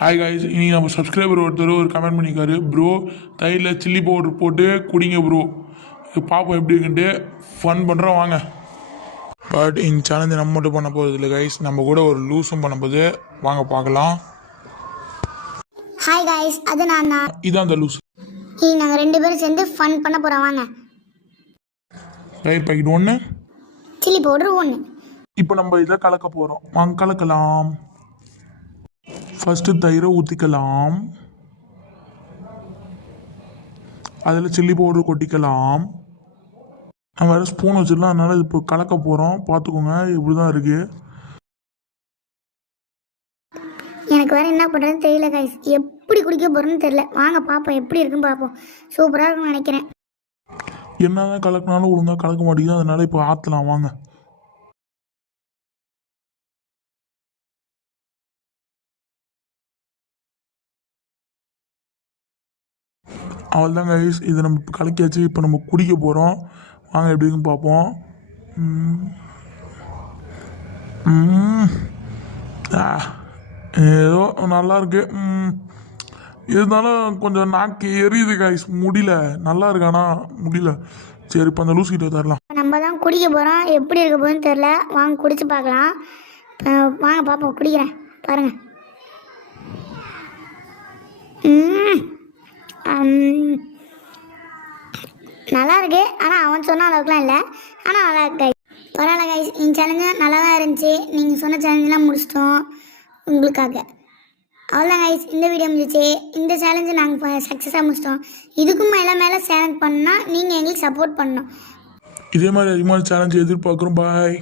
Hi guys, இன்றைக்கி நம்ம subscriber ஒருத்தர் ஒரு கமெண்ட் பண்ணியிருக்காரு. ப்ரோ தயிரில் சில்லி பவுடர் போட்டு குடிங்க ப்ரோ, இது பார்ப்போம் எப்படி இருக்குன்ட்டு. ஃபன் பண்ணுறோம் வாங்க. பட் இந்த சேலஞ்சு நம்ம மட்டும் பண்ண போகிறது இல்லை கைஸ், நம்ம கூட ஒரு லூஸும் பண்ண போது. வாங்க பார்க்கலாம். ஹாய் காய்ஸ், அது நான் தான். இதான் அந்த லூஸ். நாங்கள் 2 பேரும் சேர்ந்து ஃபன் பண்ண போகிறோம் வாங்க. தயிர் பாக்கெட் 1, சில்லி பவுடர் 1. இப்போ நம்ம இதை கலக்க போகிறோம். வாங்க கலக்கலாம். ஃபஸ்ட்டு தயிரை ஊற்றிக்கலாம், அதில் சில்லி பவுடர் கொட்டிக்கலாம். நான் வேறு ஸ்பூன் வச்சிடலாம், அதனால் இப்போ கலக்க போகிறோம். பார்த்துக்கோங்க, இப்படி தான் இருக்குது. எனக்கு வேறு என்ன பண்ணுறதுன்னு தெரியல காய்ஸ், எப்படி குடிக்க போகிறோன்னு தெரியல. வாங்க பார்ப்போம் எப்படி இருக்குன்னு பார்ப்போம். சூப்பராக இருக்குன்னு நினைக்கிறேன். என்ன தான் கலக்கினாலும் ஒழுங்காக கலக்க மாட்டேங்குது, அதனால் இப்போ ஆற்றலாம் வாங்க. அவள் தான் கைஸ், இதை நம்ம இப்போ கலக்கியாச்சு. இப்போ நம்ம குடிக்க போகிறோம். வாங்க எப்படின்னு பார்ப்போம். ஏதோ நல்லா இருக்கு. இருந்தாலும் கொஞ்சம் நாக்கு எரியுது கைஸ், முடியல. நல்லா இருக்கு ஆனால் முடியல. சரி, இப்போ அந்த லூஸ் கிட்ட தரலாம். நம்ம தான் குடிக்க போகிறோம், எப்படி இருக்க போகுதுன்னு தெரில. வாங்க குடிச்சு பார்க்கலாம். வாங்க பார்ப்போம், குடிக்கிறேன் பாருங்கள். நல்லா இருக்கு, ஆனால் அவன் சொன்ன அளவுக்குலாம் இல்லை, ஆனால் நல்லா இருக்கு. பரவாயில்ல கைஸ், இந்த சேலஞ்சு நல்லா தான் இருந்துச்சு. நீங்கள் சொன்ன சேலஞ்செலாம் முடிச்சிட்டோம் உங்களுக்காக. அவ்வளோதான் கைஸ், இந்த வீடியோ முடிஞ்சிச்சு. இந்த சேலஞ்சு நாங்கள் சக்ஸஸாக முடிச்சிட்டோம். இதுக்கும் மேலே சேலஞ்ச் பண்ணால் நீங்கள் எங்களுக்கு சப்போர்ட் பண்ணணும். இதே மாதிரி அதிகமான சேலஞ்சு எதிர்பார்க்குறோம். பாய்.